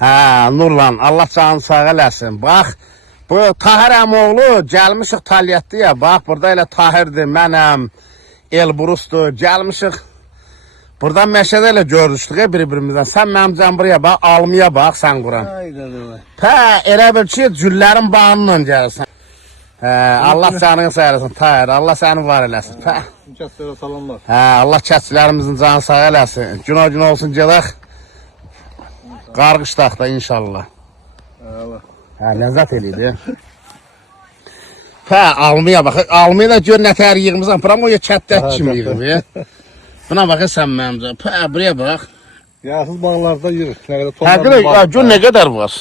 Hə, Nurlan, Allah canını sağ eləsin. Bax, bu Tahir əmoğlu gəlmişik Taliyətliyə. Bax, burada elə Tahirdir, mənəm, Elbrusdur, gəlmişik. Buradan məşədə elə görüşdük bir-birimizdən. Sən mənim cəmburaya bax, almaya bax, sən quran. Hə, elə bil ki, cüllərin bağınla gəlirsən. Hə, Allah canını sağ eləsin, Tahir, Allah səni var eləsin. Kəslərə salamlar. Hə, Allah kəsçilərimizin canını sağ eləsin. Gün olsun gedək. Qarqışdaq da inşallah. Hə, ləzzət eləydi. Hə, almaya bax. Almaya da gör nətər yığmısan. Promoya kətdək kimi yığmıya. Buna bax sən mənimcə. Hə, buraya bax. Yağsız bağlarda yürür. Hə, gör nə qədər var.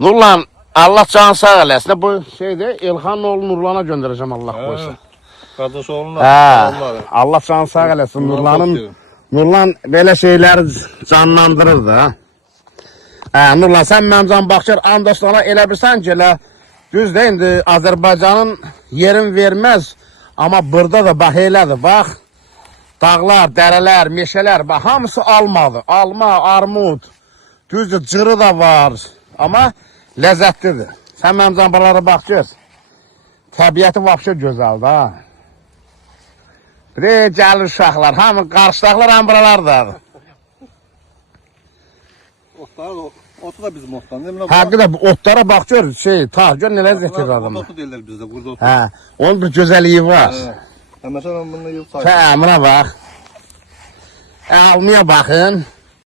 Nurlan, Allah canı sağ eləsin. Bu şeydir, İlxan oğlu Nurlana göndərəcəm Allah qoysa. Qardaş oğlunlar. Hə, Allah canı sağ eləsin. Nurlan belə şeyləri canlandırır da. Hə, Nurlan, sən mənim can baxır, andostana elə bilsən ki, elə düz də indi Azərbaycanın yerin verməz. Amma burada da bax elədir, bax. Dağlar, dərələr, meşələr, bax, hamısı almadır. Alma, armud, düzdür, cırı da var. Amma ləzzətlidir. Sən mənim cambalara bax, göz. Təbiəti vapşa gözəldir, ha. Buraya gəlir uşaqlar, hamı qarşıdaqlar, hamı buralardadır. Otu da bizim otdan. Haqqı da otlara bax, gör, gör nələr zəkir adamı. Otu deyirlər bizdə, burada otu. Hə, onun bir gözəlliyi var. Məsələn, bununla yıl sayılır. Hə, buna bax. Almaya baxın.